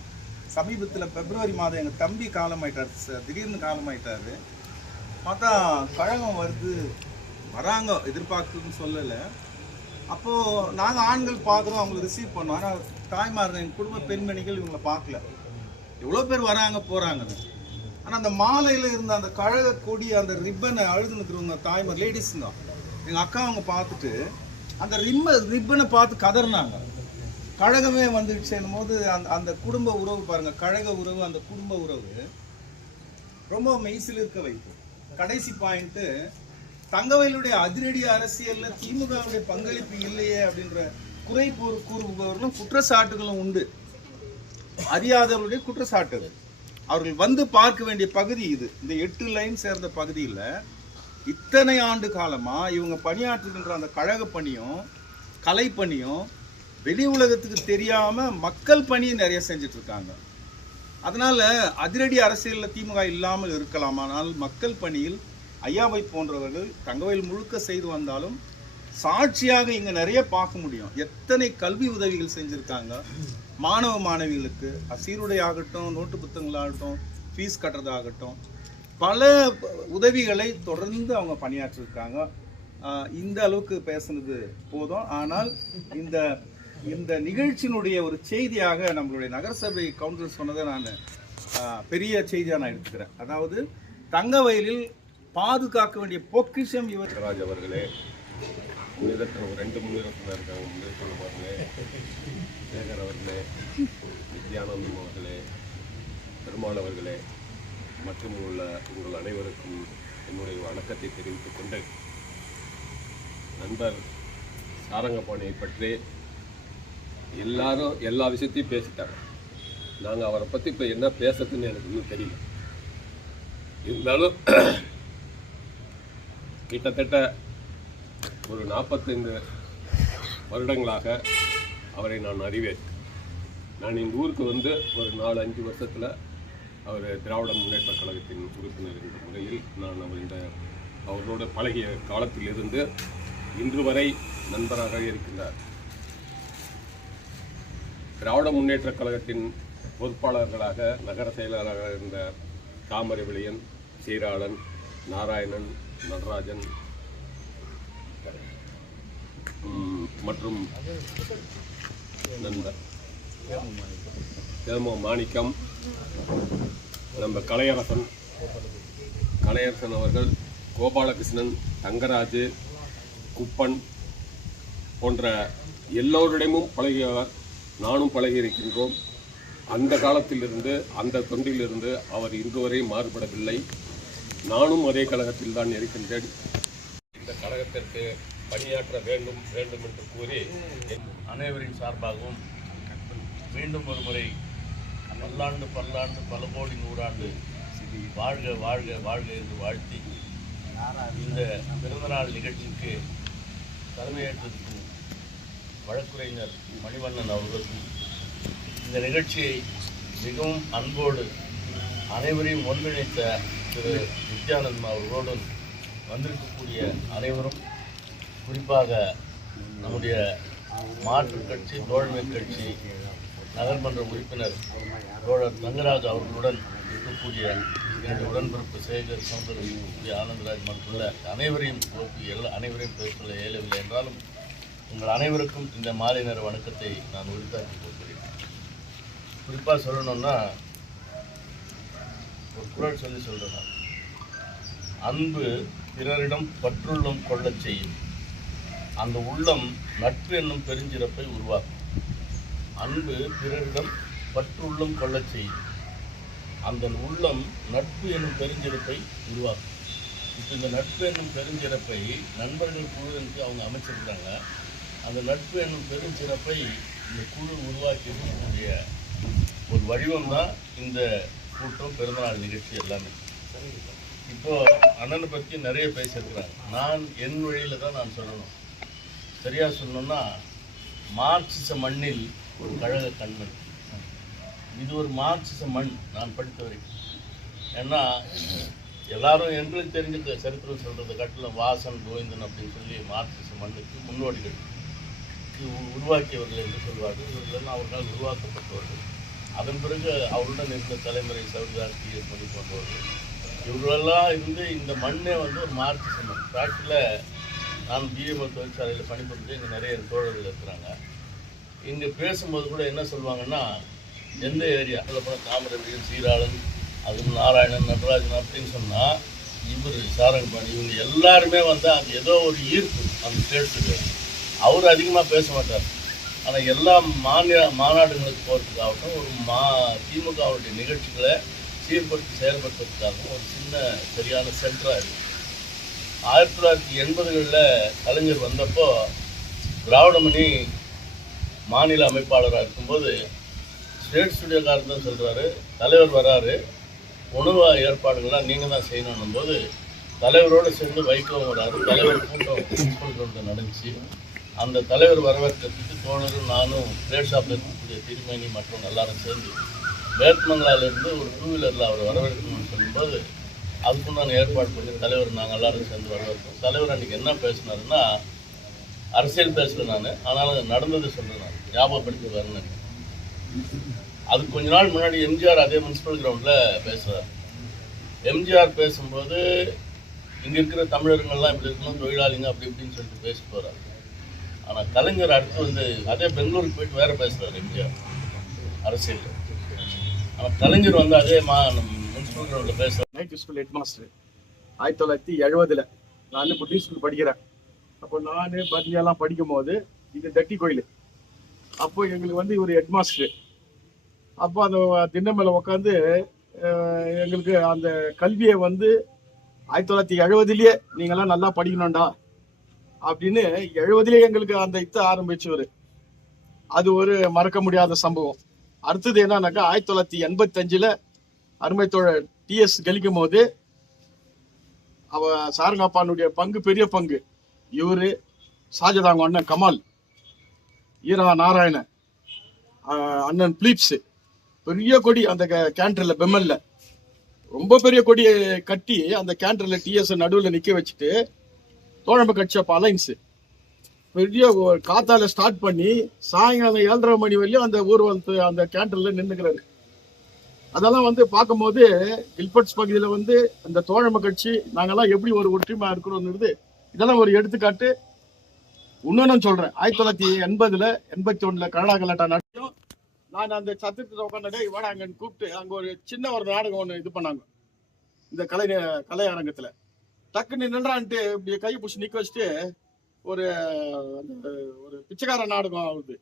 சமீபத்தில் பிப்ரவரி மாதம் எங்கள் தம்பி காலமாயிட்டார், திடீர்னு காலமாயிட்டார். பார்த்தா கழகம் வருது, வராங்க, எதிர்பார்க்குன்னு சொல்லலை. அப்போது நாங்கள் ஆண்கள் பார்க்குறோம், அவங்களை ரிசீவ் பண்ணோம். ஆனால் தாய்மார்கள், எங்கள் குடும்ப பெண்மணிகள் இவங்களை பார்க்கல. எவ்வளோ பேர் வராங்க போகிறாங்கன்னு. ஆனால் அந்த மாலையில் இருந்த அந்த கழக கொடி, அந்த ரிப்பனை அழுது நிற்கிறவங்க தாய்மார், லேடிஸுங்க, எங்கள் அக்கா அவங்க பார்த்துட்டு அந்த ரிப்பனை பார்த்து கதறினாங்க. கழகமே வந்துடுச்சேன்னும் போது அந்த குடும்ப உறவு பாருங்கள், கழக உறவு, அந்த குடும்ப உறவு ரொம்ப மெய்சில் இருக்க வைக்கும். கடைசி பாயிண்ட்டு, தங்கவேலுடைய அதிரடி அரசியலில் திமுகவுடைய பங்களிப்பு இல்லையே அப்படின்ற குறை கூறுபவர்களும் குற்றச்சாட்டுகளும் உண்டு. அறியாதவர்களுடைய குற்றச்சாட்டுகள். அவர்கள் வந்து பார்க்க வேண்டிய பகுதி இது. இந்த 8 லைன் சேர்ந்த பகுதியில் இத்தனை ஆண்டு காலமாக இவங்க பணியாற்றுகின்ற அந்த கழக பணியும் கலை பணியும் வெளி உலகத்துக்கு தெரியாமல் மக்கள் பணியை நிறைய செஞ்சிட்ருக்காங்க. அதனால் அதிரடி அரசியலில் திமுக இல்லாமல் இருக்கலாம், ஆனால் மக்கள் பணியில் ஐயாவை போன்றவர்கள் தங்கவேல் முழுக்க செய்து வந்தாலும் சாட்சியாக இங்கே நிறைய பார்க்க முடியும். எத்தனை கல்வி உதவிகள் செஞ்சுருக்காங்க மாணவ மாணவிகளுக்கு, சீருடை ஆகட்டும், நோட்டு புத்தகங்களாகட்டும், ஃபீஸ் கட்டுறதாகட்டும், பல உதவிகளை தொடர்ந்து அவங்க பணியாற்றிருக்காங்க. இந்த அளவுக்கு பேசுனது போதும். ஆனால் இந்த நிகழ்ச்சியினுடைய ஒரு செய்தியாக நம்மளுடைய நகரசபை கவுன்சிலர் சொன்னதை நான் பெரிய செய்தியாக நான் எடுத்துக்கிறேன். அதாவது தங்கவயலில் பாதுகாக்க வேண்டிய பொக்கிஷம் இவர். ராஜ் அவர்களே, முன்னிறுத்தம் 2 முன்னிறுத்தம் இருக்காங்க, முன்னிறுத்தம் அவர்களே, சேகர் அவர்களே, நித்யானந்தம் அவர்களே, பெருமாள் அவர்களே, மற்றும் உங்கள் அனைவருக்கும் என்னுடைய வணக்கத்தை தெரிவித்துக் கொண்டு, நண்பர் சாரங்கபாணியை பற்றி எல்லாரும் எல்லா விஷயத்தையும் பேசிட்டாங்க. நாங்கள் அவரை பற்றி இப்போ என்ன பேசுறதுன்னு எனக்கு இன்னும் தெரியல. இருந்தாலும் கிட்டத்தட்ட ஒரு 45 வருடங்களாக அவரை நான் அறிவேன். நான் இந்த ஊருக்கு வந்து ஒரு 4-5 வருஷத்தில் அவர் திராவிட முன்னேற்ற கழகத்தின் உறுப்பினர் என்ற முறையில் நான் அவரோடு பழகிய காலத்திலிருந்து இன்று வரை நண்பராக இருக்கின்றார். திராவிட முன்னேற்ற கழகத்தின் பொறுப்பாளர்களாக நகர செயலாளராக இருந்த தாமரை விளையன், சீராளன், நாராயணன், நடராஜன் மற்றும் நண்பர் தேமோ மாணிக்கம், நம்ம கலையரசன் அவர்கள், கோபாலகிருஷ்ணன், தங்கராஜ், குப்பன் போன்ற எல்லோரிடமும் பழகியவர். நானும் பழகியிருக்கின்றோம். அந்த காலத்திலிருந்து, அந்த தொண்டிலிருந்து அவர் இன்று வரை மாறுபடவில்லை. நானும் அதே கழகத்தில் தான் இருக்கின்றேன். இந்த கழகத்திற்கு பணியாற்ற வேண்டும் என்று கூறி அனைவரின் சார்பாகவும் மீண்டும் ஒரு முறை பல்லாண்டு பல்லாண்டு பல கோடி நூறாண்டு வாழ்க வாழ்க வாழ்க என்று வாழ்த்தி இந்த பிறந்தநாள் நிகழ்ச்சிக்கு தலைமையேற்றிருக்கும் வழக்குரைஞர் மணிவண்ணன் அவர்களுக்கும் இந்த நிகழ்ச்சியை மிகவும் அன்போடு அனைவரையும் ஒன்றிணைத்த திரு நித்யானந்த் அவர்களோடு வந்திருக்கக்கூடிய அனைவரும், குறிப்பாக நம்முடைய மாற்றுக் கட்சி, தோழமை கட்சி நகர்மன்ற உறுப்பினர் தோழர் தங்கராஜ் அவர்களுடன் இருக்கக்கூடிய இரண்டு உடன்பிறப்பு சேகர், சௌந்தரக்கூடிய ஆனந்தராஜ் மட்டுமல்ல அனைவரையும் அனைவரையும் பேச இயலவில்லை என்றாலும் உங்கள் அனைவருக்கும் இந்த மாலை நேர வணக்கத்தை நான் உரித்தாக்கி கொடுக்கிறேன். குறிப்பாக சொல்லணும்னா ஒரு குறள் சொல்கிறேன். அன்பு பிறரிடம் பற்றுள்ளம் கொள்ளச் செய்யும், அந்த உள்ளம் நட்பு என்னும் பெருஞ்சிறப்பை உருவாக்கும். அன்பு பிறரிடம் பற்றுள்ளம் கொள்ளச் செய்யும், அந்த உள்ளம் நட்பு என்னும் பெருஞ்சிறப்பை உருவாக்கும். இப்போ இந்த நட்பு என்னும் பெருஞ்சிறப்பை நண்பர்கள் குழுவிற்கு அவங்க அமைச்சிருக்கிறாங்க. அந்த நட்பு என்னும் பெருஞ்சிறப்பை இந்த குழு உருவாக்கி இருக்கக்கூடிய ஒரு வடிவம் தான் இந்த கூட்டம், பிறந்தநாள் நிகழ்ச்சி எல்லாமே. இப்போது அண்ணனை பற்றி நிறைய பேசியிருக்கிறாங்க. நான் என் வழியில் தான் நான் சொல்லணும். சரியாக சொல்லணும்னா, மார்க்சிச மண்ணில் ஒரு கழக கண்மணி. இது ஒரு மார்க்சிச மண் நான் படித்த வரைக்கும். ஏன்னா எல்லாரும் எங்களுக்கு தெரிஞ்ச சரித்திரம் சொல்கிறது கட்டில் வாசன், கோவிந்தன் அப்படின்னு சொல்லி மார்க்சிச மண்ணுக்கு முன்னோடிகள் உருவாக்கியவர்கள் என்று சொல்வார்கள். இவர்கள் அவர்களால் உருவாக்கப்பட்டவர்கள். அதன் பிறகு அவருடன் இருந்த தலைமுறை சௌரிதாஸ், டிஎஸ் மணி போன்றவர்கள், இவர்களெல்லாம் இருந்து இந்த மண்ணே வந்து ஒரு மார்க்சிச மண். ஃபேக்டில் நான் பிஎம்ஓ தொழிற்சாலையில் பணிபுரிஞ்சு இங்கே நிறைய தோழர்கள் இருக்கிறாங்க. இங்கே பேசும்போது கூட என்ன சொல்லுவாங்கன்னா, எந்த ஏரியா அதில் போனால் தாமரை, சீராளன், அதுவும் நாராயணன், நடராஜன் அப்படின்னு சொன்னால் இவர் சாரங்கபாணி இவங்க எல்லாருமே வந்து அங்கே ஏதோ ஒரு ஈர்ப்பு அந்த ஸ்டேட்ஸுக்கு. அவர் அதிகமாக பேச மாட்டார். ஆனால் எல்லா மாநாடுகளுக்கு போகிறதுக்காகட்டும், ஒரு திமுகவுடைய நிகழ்ச்சிகளை சீர்படுத்தி செயல்படுத்துறதுக்காகவும் ஒரு சின்ன சரியான சென்டராக இருக்குது. 1980களில் கலைஞர் வந்தப்போ திராவிடமணி மாநில அமைப்பாளராக இருக்கும்போது ஸ்டேட் ஸ்டுடியோக்காரர் தான் சொல்கிறாரு, தலைவர் வராரு, உணவு ஏற்பாடுகள்லாம் நீங்கள் தான் செய்யணும் போது தலைவரோடு சேர்ந்து வைக்கவும் வராரு. தலைவர் கூட்டம் பிரின்சிபல் கிரவுண்டில் நடந்துச்சு. அந்த தலைவர் வரவேற்கிறதுக்கு தோழரும் நானும் பிளேட் ஷாப்பில் இருக்கக்கூடிய திருமேனி மற்றும் எல்லாரும் சேர்ந்து வேட்மங்களாலிருந்து ஒரு 2 வீலரில் அவர் வரவேற்கணும்னு சொல்லும்போது அதுக்குண்டான ஏற்பாடு பண்ணி தலைவர் நாங்கள் எல்லாரும் சேர்ந்து வரவேற்கிறோம். தலைவர் அன்றைக்கி என்ன பேசினாருன்னா, அரசியல் பேசல நான், ஆனாலும் நடந்தது சொல்கிறேன், நான் ஞாபகப்படுத்தி வரேன். அதுக்கு கொஞ்ச நாள் முன்னாடி எம்ஜிஆர் அதே முனிசிபல் கிரவுண்டில் பேசுகிறார். எம்ஜிஆர் பேசும்போது இங்கே இருக்கிற தமிழர்கள்லாம் இப்படி இருக்கணும், தொழிலாளிங்க அப்படி இப்படின்னு சொல்லிட்டு பேசி போகிறார். ஆனால் கலைஞர் அடுத்து வந்து அதே பெங்களூருக்கு போயிட்டு வேறு பேசுகிறார் எம்ஜிஆர் அரசியல். ஆனால் கலைஞர் வந்து அதே முனிசிபல் கிரவுண்டில் பேசுகிறார். நைட் ஸ்கூல் ஹெட் மாஸ்டர் 1970 நான் இப்போ டி ஸ்கூல் படிக்கிறேன். அப்போ நான் பத்னியெல்லாம் படிக்கும் போது இது தட்டி கோயில். அப்போ எங்களுக்கு வந்து இவர் ஹெட் மாஸ்டர். அப்போ அந்த திண்ணை மேலே உட்காந்து எங்களுக்கு அந்த கல்வியை வந்து 1970லயே நீங்கெல்லாம் நல்லா படிக்கணும்டா அப்படின்னு 70லயே எங்களுக்கு அந்த ஆரம்பிச்சவர். அது ஒரு மறக்க முடியாத சம்பவம். அடுத்தது என்னன்னாக்கா 1985ல் அருமை தோழர் டிஎஸ் கழிக்கும் போது சாரங்கப்பானுடைய பங்கு பெரிய பங்கு. இவரு ஷாஜதாங்க அண்ணன் கமால், ஈரா நாராயணன், அண்ணன் பிலிப்ஸ் பெரிய கொடி அந்த கேண்டர்ல பெம்மல்ல ரொம்ப பெரிய கொடியை கட்டி அந்த கேண்டர்ல டிஎஸ் நடுவில் நிக்க வச்சுட்டு தோழமை கட்சி அப்ப அலைன்ஸ் பெரிய காத்தால ஸ்டார்ட் பண்ணி சாயங்காலம் 7:30 மணி வரையும் அந்த ஊர்வலத்து அந்த கேண்டர்ல நின்றுக்கிறாரு. அதெல்லாம் வந்து பார்க்கும்போது கில்பர்ட்ஸ் பகுதியில் வந்து அந்த தோழமை கட்சி நாங்கெல்லாம் எப்படி ஒரு ஒற்றுமையா இருக்கிறோம்னு இதெல்லாம் ஒரு எடுத்துக்காட்டு. இன்னொன்னு சொல்றேன், 1980ல் 81ல் கனடா கலாட்டா நடக்கும். நான் அந்த சத்திரத்தில் உட்காந்து இவாட அங்கன்னு கூப்பிட்டு அங்க ஒரு சின்ன ஒரு நாடகம் ஒன்று இது பண்ணாங்க இந்த கலை அரங்கத்துல. டக்குன்னு நின்றான்ட்டு இப்படி கை பிடிச்சி நிக்க வச்சுட்டு ஒரு ஒரு பிச்சைக்கார நாடகம் ஆகுது.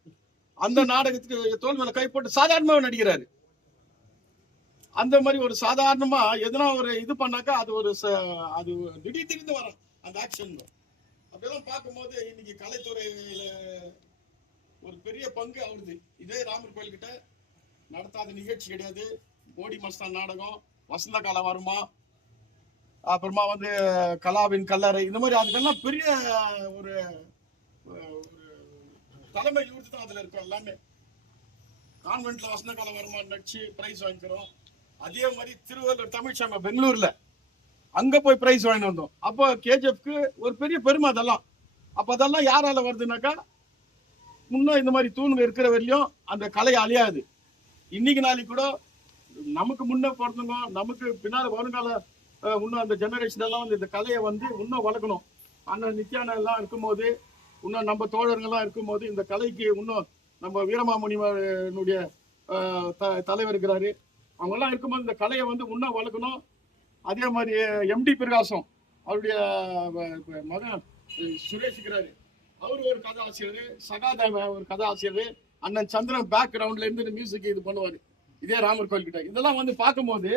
அந்த நாடகத்துக்கு தோல் மேல கை போட்டு சாதாரணமாக நடிக்கிறாரு. அந்த மாதிரி ஒரு சாதாரணமா எதனா ஒரு இது பண்ணாக்கா அது ஒரு அது திடீர்னு வரும் அந்த ஆக்ஷன். அப்படியெல்லாம் பார்க்கும்போது இன்னைக்கு கலைத்துறையில ஒரு பெரிய பங்கு ஆகுது. இதே ராமர் கோயில் கிட்ட நடத்தாத நிகழ்ச்சி கிடையாது. மோடி மஸ்தான் நாடகம், வசந்த காலம் வருமா, அப்புறமா வந்து கலாவின் கல்லறை, இந்த மாதிரி அதுக்கெல்லாம் பெரிய ஒரு தலைமை யூத்து தான் அதுல இருக்கும். எல்லாமே கான்வென்ட்ல வசந்த காலம் வருமா நடிச்சு பிரைஸ் வாங்கிக்கிறோம். அதே மாதிரி திருவள்ளூர் தமிழ்ச்சாம பெங்களூர்ல அங்க போய் பிரைஸ் வாங்கி வந்தோம். அப்போ கேஜிஎஃப்க்கு ஒரு பெரிய பெருமை அதெல்லாம். அப்ப அதெல்லாம் யாரால வருதுனாக்கா முன்னும் இந்த மாதிரி தூணுங்க இருக்கிற வரையும் அந்த கலை அழியாது. இன்னைக்கு நாளைக்கு கூட நமக்கு முன்ன பிறந்தவங்க நமக்கு பின்னால் வருங்கால இன்னும் அந்த ஜெனரேஷன் எல்லாம் வந்து இந்த கலையை வந்து இன்னும் வளர்க்கணும். அண்ணன் நித்யானந்தம் எல்லாம் இருக்கும்போது இன்னும் நம்ம தோழர்கள்லாம் இருக்கும்போது இந்த கலைக்கு இன்னும் நம்ம வீரமாமுனிவனுடைய தலைவர் இருக்கிறாரு, அவங்கெல்லாம் இருக்கும்போது இந்த கலையை வந்து இன்னும் வளர்க்கணும். அதே மாதிரி எம்டி பிரகாசம் அவருடைய மகன் சுரேஷ் இருக்கிறாரு, அவரு ஒரு கதை ஆசிரியர், சகாதேவ ஒரு கதை ஆசிரியர், அண்ணன் சந்திரன் பேக்ரவுண்ட்ல இருந்து மியூசிக் இது பண்ணுவாரு இதே ராமர் கோயில் கிட்ட. இதெல்லாம் வந்து பார்க்கும்போது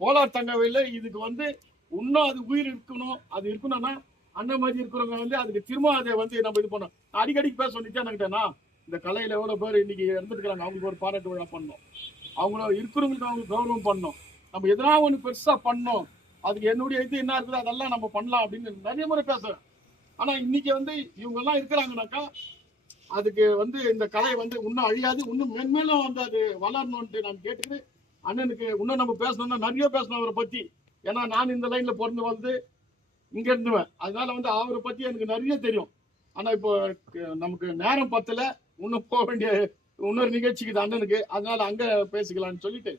கோலார் தங்கவையில் இதுக்கு வந்து இன்னும் அது உயிர் இருக்கணும். அது இருக்கணும்னா அண்ணன் மாதிரி இருக்கிறவங்க வந்து அதுக்கு திரும்ப அதை வந்து நம்ம இது பண்ணோம். நான் அடிக்கடி பேச நித்யானங்கிட்டேன்னா இந்த கலையில எவ்வளவு பேர் இன்னைக்கு இருந்துருக்காங்க, அவங்களுக்கு ஒரு பாராட்டு விழா பண்ணணும், அவங்கள இருக்கிறவங்களுக்கு அவங்களுக்கு கௌரவம் பண்ணணும், நம்ம எதனா ஒன்று பெருசா பண்ணோம், அதுக்கு என்னுடைய இது என்ன இருக்குது அதெல்லாம் நம்ம பண்ணலாம் அப்படின்னு நிறைய முறை பேசுறேன். ஆனா இன்னைக்கு வந்து இவங்க எல்லாம் இருக்கிறாங்கனாக்கா அதுக்கு வந்து இந்த கலை வந்து இன்னும் அழியாது, இன்னும் மென்மேலும் வந்து அது வளரணும்ட்டு நான் கேட்டுக்கிறேன். அண்ணனுக்கு இன்னும் நம்ம பேசணும்னா நிறைய பேசணும் அவரை பத்தி. ஏன்னா நான் இந்த லைன்ல பிறந்து வந்து இங்க இருந்துவேன், அதனால வந்து அவரை பத்தி எனக்கு நிறைய தெரியும். ஆனா இப்போ நமக்கு நேரம் பத்தல, இன்னும் போக வேண்டிய இன்னொரு நிகழ்ச்சிக்கு அண்ணனுக்கு, அதனால அங்க பேசிக்கலாம்னு சொல்லிட்டு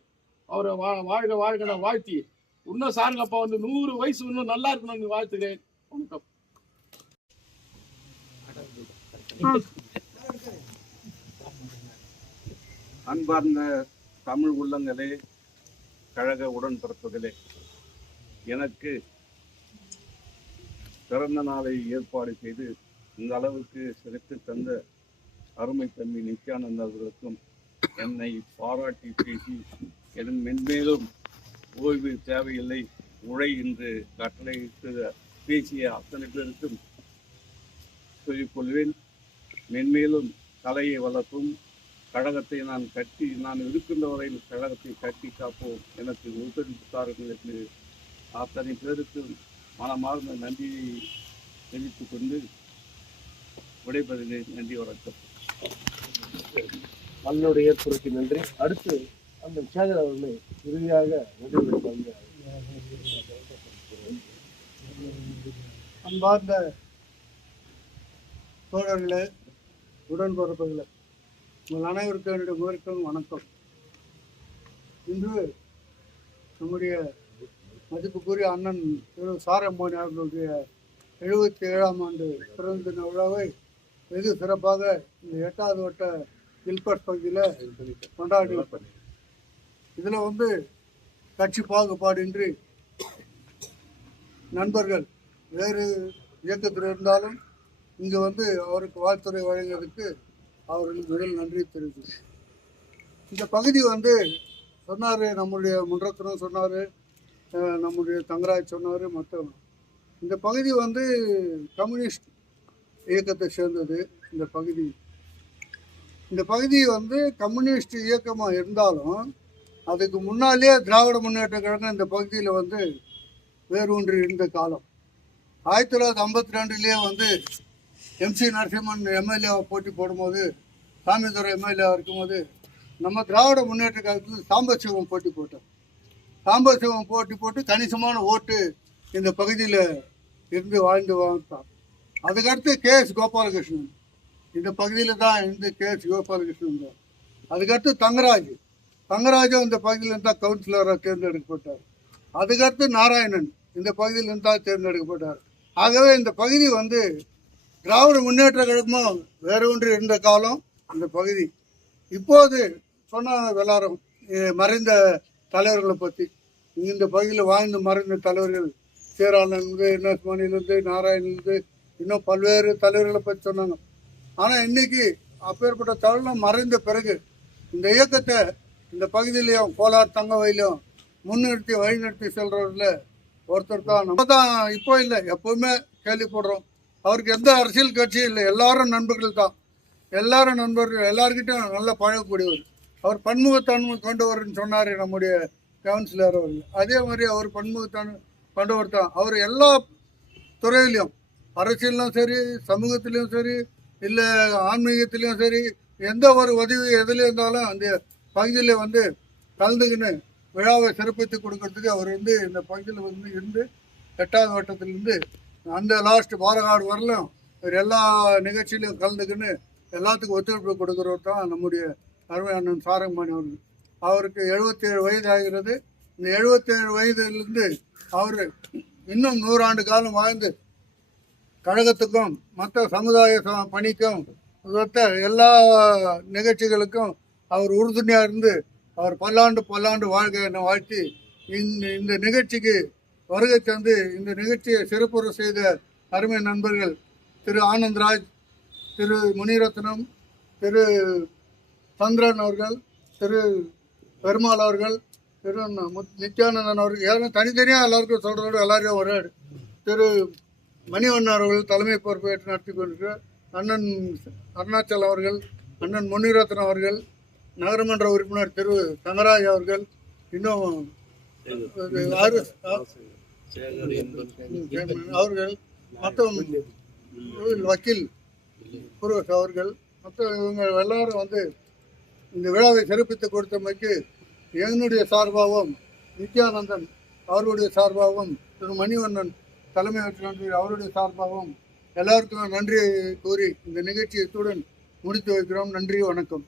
அவரை வாழ்க வாழ்க வாழ்த்தி இன்னும் சாருங்க அப்பா வந்து 100 வயசு இன்னும் நல்லா இருக்கணும்னு வாழ்த்துக்கிறேன். வணக்கம். அன்பார்ந்த தமிழ் உள்ளங்களே, கழக உடன்பிறப்புகளே, எனக்கு பிறந்த நாளை ஏற்பாடு செய்து இந்த அளவுக்கு சிறப்பு தந்த அருமை தம்பி நித்யானந்த அவர்களுக்கும் என்னை பாராட்டி பேசி என் மென்மேலும் ஓய்வு தேவையில்லை உழை என்று கட்டளையிட்டு பேசிய அத்தனை பேருக்கும் சொல்லிக்கொள்வேன். மென்மேலும் கலையை வளர்க்கும் கழகத்தை நான் இருக்கின்ற வரையில் கழகத்தை கட்டி காப்போம், எனக்கு ஒத்துழைத்தார்கள் என்று அத்தனை பேருக்கும் மனமார்ந்த நன்றியை தெரிவித்துக் கொண்டு விடைபெறுகிறேன். நன்றி, வணக்கம். மண்ணுடைய ஏற்புரைக்கு நன்றி. அடுத்து அந்த சேகர் அவர்களை இறுதியாக அன்பார்ந்த தோழர்களே, உடன்பிறப்புகளே, உங்கள் அனைவருக்கும் என்னுடைய முதற்கும் வணக்கம். இன்று நம்முடைய மதிப்புக்குரிய அண்ணன் திரு சாரம்மோனி அவர்களுடைய 77ஆம் ஆண்டு பிறந்த தின விழாவை வெகு சிறப்பாக இந்த 8வது வட்ட கில்பர்ட் பகுதியில் கொண்டாடி இதில் வந்து கட்சி பாகுபாடின்றி நண்பர்கள் வேறு இயக்கத்தில் இருந்தாலும் இங்கே வந்து அவருக்கு வாழ்த்துறை வழங்குவதற்கு அவர்களுக்கு முதல் நன்றி தெரிவித்து, இந்த பகுதி வந்து சொன்னார், நம்முடைய முன்றத்தினம் சொன்னார், நம்முடைய தங்கராஜ் சொன்னார். மற்ற இந்த பகுதி வந்து கம்யூனிஸ்ட் இயக்கத்தை சேர்ந்தது. இந்த பகுதி வந்து கம்யூனிஸ்ட் இயக்கமாக இருந்தாலும் அதுக்கு முன்னாலே திராவிட முன்னேற்ற கழகம் இந்த பகுதியில் வந்து வேரூன்றி இருந்த காலம். 1952 வந்து MC நரசிம்மன் எம்எல்ஏவை போட்டி போடும்போது, சாமிதுரை எம்எல்ஏவாக இருக்கும்போது நம்ம திராவிட முன்னேற்ற கழகத்தில் சாம்பசிவம் போட்டி போட்டார். சாம்பசிவம் போட்டி போட்டு கணிசமான ஓட்டு இந்த பகுதியில் இருந்து வாழ்ந்தார். அதுக்கடுத்து KS கோபாலகிருஷ்ணன் இந்த பகுதியில் தான் இருந்து KS கோபாலகிருஷ்ணன் தான். அதுக்கடுத்து தங்கராஜும் இந்த பகுதியிலிருந்து தான் கவுன்சிலராக தேர்ந்தெடுக்கப்பட்டார். அதுக்கடுத்து நாராயணன் இந்த பகுதியிலிருந்து தான் தேர்ந்தெடுக்கப்பட்டார். ஆகவே இந்த பகுதி வந்து திராவிட முன்னேற்ற கழகமும் வேற ஒன்று இருந்த காலம் இந்த பகுதி. இப்போது சொன்னாங்க எல்லாரும் மறைந்த தலைவர்களை பற்றி. இந்த பகுதியில் வாழ்ந்து மறைந்த தலைவர்கள் சேராளன்லேருந்து, NS மணிலேருந்து, நாராயணன்லேருந்து, இன்னும் பல்வேறு தலைவர்களை பற்றி சொன்னாங்க. ஆனால் இன்னைக்கு அப்பேற்பட்ட தலைவர்கள் மறைந்த பிறகு இந்த இயக்கத்தை இந்த பகுதியிலையும் கோலார் தங்கவயிலையும் முன்னிறுத்தி வழிநடத்தி செல்றவர்ல ஒருத்தர் தான். நம்ம தான் இப்போ இல்லை, எப்பவுமே கேள்விப்படுறோம். அவருக்கு எந்த அரசியல் கட்சியும் இல்லை, எல்லாரும் நண்பர்கள் தான். எல்லாரும் நண்பர்கள், எல்லாருக்கிட்டும் நல்லா பழகக்கூடியவர். அவர் பன்முகத்தன்மை கொண்டவர்னு சொன்னார் நம்முடைய கவுன்சிலர் அவர்கள். அதே மாதிரி அவர் பன்முகத்தன்மை கொண்டவர் தான். அவர் எல்லா துறையிலையும், அரசியலும் சரி, சமூகத்திலையும் சரி, இல்லை ஆன்மீகத்திலையும் சரி, எந்த ஒரு உதவி எதுல இருந்தாலும் அந்த பகுதியில் வந்து கலந்துக்கின்னு விழாவை சிறப்பித்து கொடுக்கறதுக்கு அவர் வந்து இந்த பகுதியில் வந்து இருந்து 8வது வட்டத்திலிருந்து அந்த லாஸ்ட் பாலகாடு வரலும் அவர் எல்லா நிகழ்ச்சியிலையும் கலந்துக்கின்னு எல்லாத்துக்கும் ஒத்துழைப்பு கொடுக்குறவர் தான் நம்முடைய அருமை அண்ணன் சாரங்கமணி அவர்கள். அவருக்கு 77 வயது ஆகிறது. இந்த 77 வயதிலிருந்து அவர் இன்னும் 100 ஆண்டு காலம் வாழ்ந்து கழகத்துக்கும் மற்ற சமுதாய பணிக்கும் எல்லா நிகழ்ச்சிகளுக்கும் அவர் உறுதுணையாக இருந்து அவர் பல்லாண்டு வாழ்க என வாழ்த்தி இந்த நிகழ்ச்சிக்கு வருகை தந்து இந்த நிகழ்ச்சியை சிறப்புற செய்த அருமை நண்பர்கள் திரு ஆனந்த்ராஜ், திரு முனிரத்னம், திரு சந்திரன் அவர்கள், திரு பெருமாள் அவர்கள், திரு நித்யானந்தன் அவர்கள், யாரும் தனித்தனியாக எல்லாருக்கும் சொல்கிறதோடு எல்லாரையும் ஒரு திரு மணிவண்ணன் அவர்கள் தலைமை பொறுப்பேற்று நடத்தி கொண்டிருக்கிற அண்ணன் அருணாச்சல் அவர்கள், அண்ணன் முனிரத்னம் அவர்கள், நகரமன்ற உறுப்பினர் திரு தங்கராஜ் அவர்கள், இன்னும் அவர்கள், மற்றும் வக்கீல் புரோஸ் அவர்கள், மற்ற இவங்க எல்லாரும் வந்து இந்த விழாவை சிறப்பித்து கொடுத்தமைக்கு என்னுடைய சார்பாகவும், நித்யானந்தன் அவர்களுடைய சார்பாகவும், திரு மணிவண்ணன் தலைமை அவருடைய சார்பாகவும் எல்லாருக்கும் நன்றி கூறி இந்த நிகழ்ச்சியை இத்துடன் முடித்து வைக்கிறோம். நன்றி, வணக்கம்.